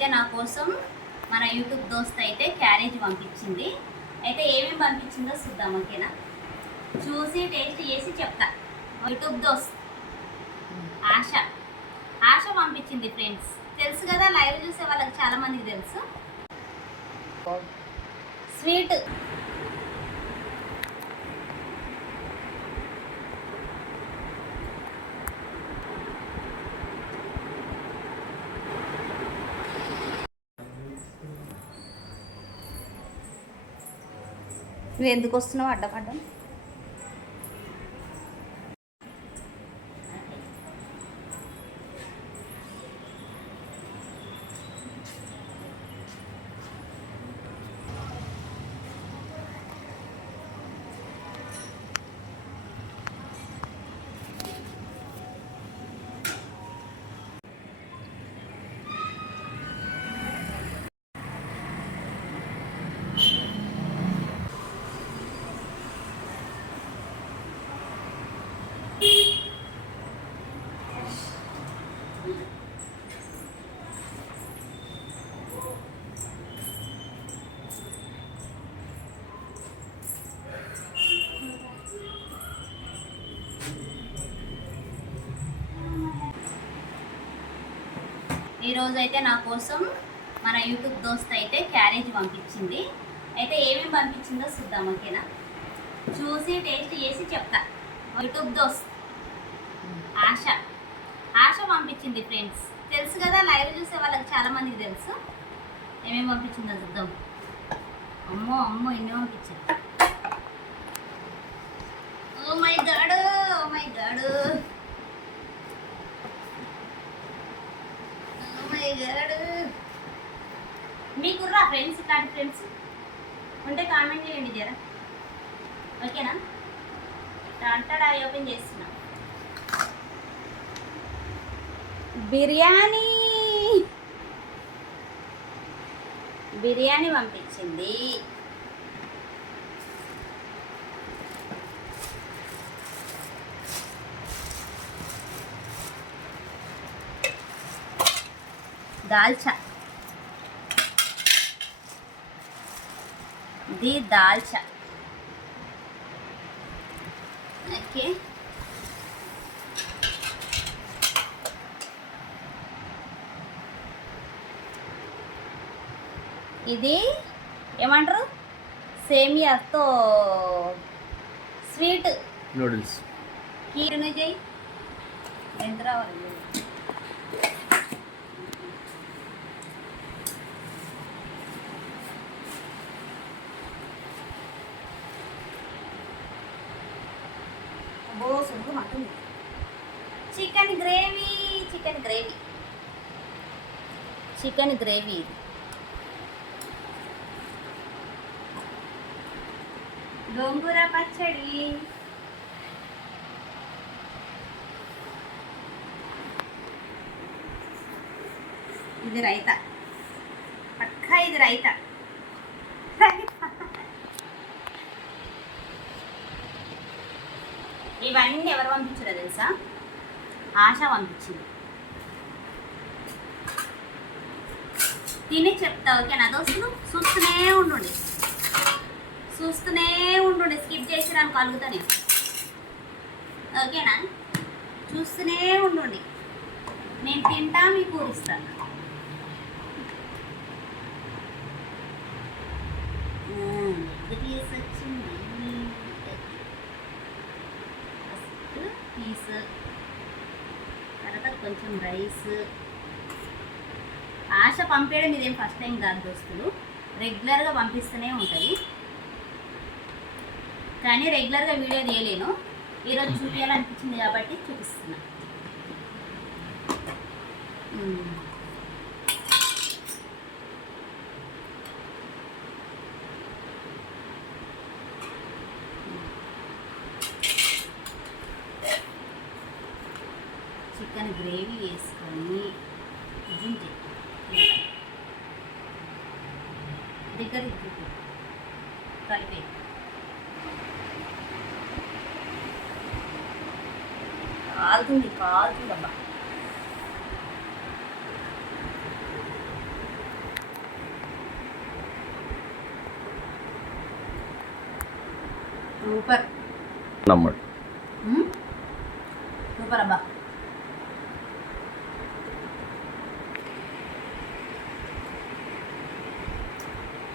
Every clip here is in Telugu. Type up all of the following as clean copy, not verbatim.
అయితే నా కోసం మన యూట్యూబ్ దోస్త్ అయితే క్యారేజ్ పంపించింది. అయితే ఏమేమి పంపించిందో చూద్దాం, ఓకేనా? చూసి టేస్ట్ చేసి చెప్తా. యూట్యూబ్ దోస్త్ ఆశ ఆశ పంపించింది ఫ్రెండ్స్. తెలుసు కదా, లైవ్ చూసే వాళ్ళకి చాలా మందికి తెలుసు. స్వీట్ నువ్వు ఎందుకు వస్తున్నావు అడ్డపడ్డం? ఈరోజు అయితే నా కోసం మన యూట్యూబ్ దోస్త్ అయితే క్యారేజ్ పంపించింది. అయితే ఏమేమి పంపించిందో చూద్దాం, ఓకేనా? చూసి టేస్ట్ చేసి చెప్తా. యూట్యూబ్ దోస్త్ ఆశ ఆశ పంపించింది ఫ్రెండ్స్. తెలుసు కదా, లైవ్ చూసే వాళ్ళకి చాలా మందికి తెలుసు. ఏమేమి పంపించిందో చూద్దాం. అమ్మో అమ్మో ఎన్ని పంపించింది! Oh my god, oh my god, మీకుర్రా ఫ్రెండ్స్? కాదు ఫ్రెండ్స్ ఉంటే కామెంట్ చేయండి జరా, ఓకేనా? అంటాడా ఓపెన్ చేస్తున్నా. బిర్యానీ బిర్యానీ పంపించింది. దాల్చా, ఇది దాల్చా, ఓకే. ఇది ఏమంటారు, సేమియాతో స్వీట్ నూడిల్స్. కీరును చేయి ఎంత రావాలి. Chicken gravy, chicken gravy, chicken gravy. గోంగూర పచ్చడి, ఇది రైతా, పక్కా ఇది రైతా. ఇవన్నీ ఎవరు పంపించారో తెలుసా? ఆశ పంపించింది. తిని చెప్తా, ఓకేనా దోస్తులు? చూస్తూనే ఉండండి, చూస్తూనే ఉండండి, స్కిప్ చేసి నన్ను కలుగుతానే, ఓకేనా? చూస్తూనే ఉండండి, నేను తింటా, మీకు ఊరిస్తాను. పీస్, తర్వాత కొంచెం రైస్. ఆశ పంపేయడం ఇదేం ఫస్ట్ టైం కాదు దోస్తులు, రెగ్యులర్గా పంపిస్తూనే ఉంటుంది. కానీ రెగ్యులర్గా వీడియో తీయలేను, ఈరోజు చూపించాలనిపించింది కాబట్టి చూపిస్తున్నా. చికెన్ గ్రేవీ వేసుకొని దగ్గర కలిపే. కాలుతుందబ్బా. సూపర్ నమ్మడు. సూపర్ అబ్బా.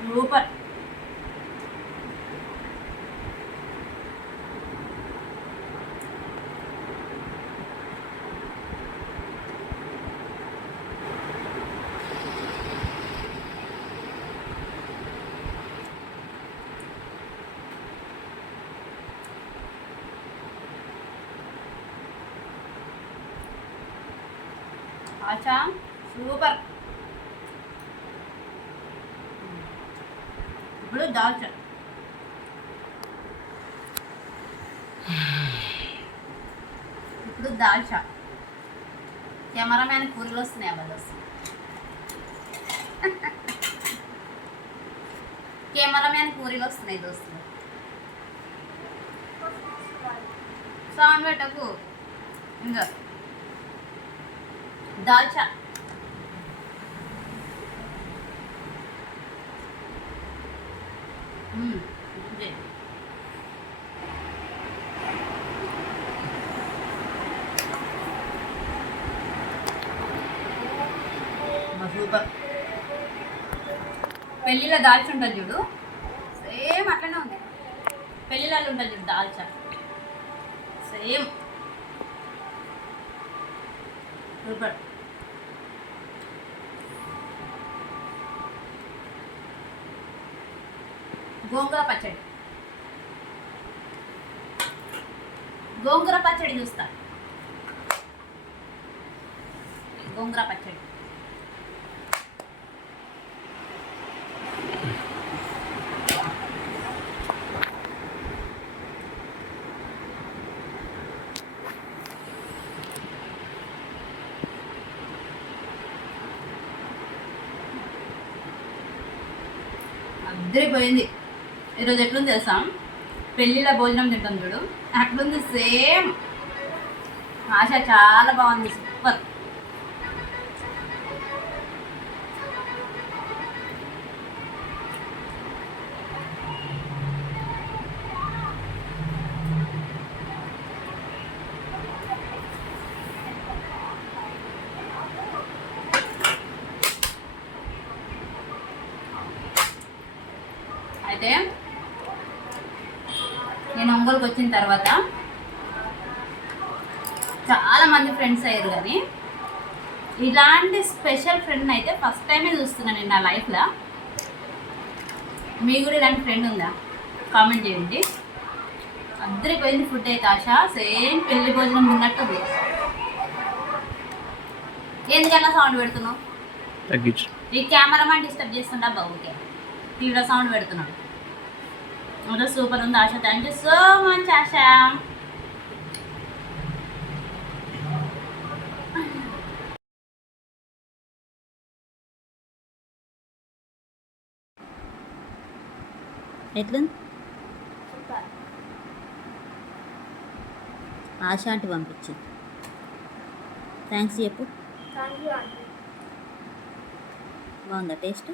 సూపర్. ఆశా సూపర్. ఇప్పుడు దాల్చా. ఇప్పుడు దాల్చా. కెమెరామ్యాన్ కూరలు వస్తున్నాయి అవ్వదు వస్తుంది. కెమెరామ్యాన్ కూరలు వస్తున్నాయి దోస్తులు. సౌండ్ పెట్టకు. ఇంకా దాల్చా. సూపర్. పెళ్ళిలో దాల్చి ఉంటుంది చూడు, సేమ్ అట్లనే ఉంది. పెళ్ళిళ్ళలో ఉంటుంది చూడు దాల్చా, సేమ్ సూపర్. గోంగూర పచ్చడి. గోంగూర పచ్చడి చూస్తా. గోంగూర పచ్చడి. అద్దరిపోయింది. ఈరోజు ఎట్లుంది తెలుసా, పెళ్ళిళ్ళ భోజనం తింటాం చూడు అట్లుంది సేమ్. ఆశ చాలా బాగుంది, సూపర్. అయితే నేను ఒంగోలుకి వచ్చిన తర్వాత చాలామంది ఫ్రెండ్స్ అయ్యారు, కానీ ఇలాంటి స్పెషల్ ఫ్రెండ్ అయితే ఫస్ట్ టైమే చూస్తున్నాను నేను నా లైఫ్లో. మీకు కూడా ఇలాంటి ఫ్రెండ్ ఉందా? కామెంట్ చేయండి. అద్దరిపోయింది ఫుడ్ అయితే. ఆశ సేమ్ పెళ్లి భోజనం ఉన్నట్టుంది. ఎందుకన్నా సౌండ్ పెడుతున్నావు? ఈ కెమెరామ్యాన్ డిస్టర్బ్ చేస్తుండా బాబుకే. టీవీలో సౌండ్ పెడుతున్నాడు. అదే సూపర్ ఉంది ఆశ. థ్యాంక్ యూ సో మచ్ ఆశ. ఎట్లుంది? ఆశ అంటే పంపించింది. థ్యాంక్స్ చెప్పు. బాగుందా టేస్ట్?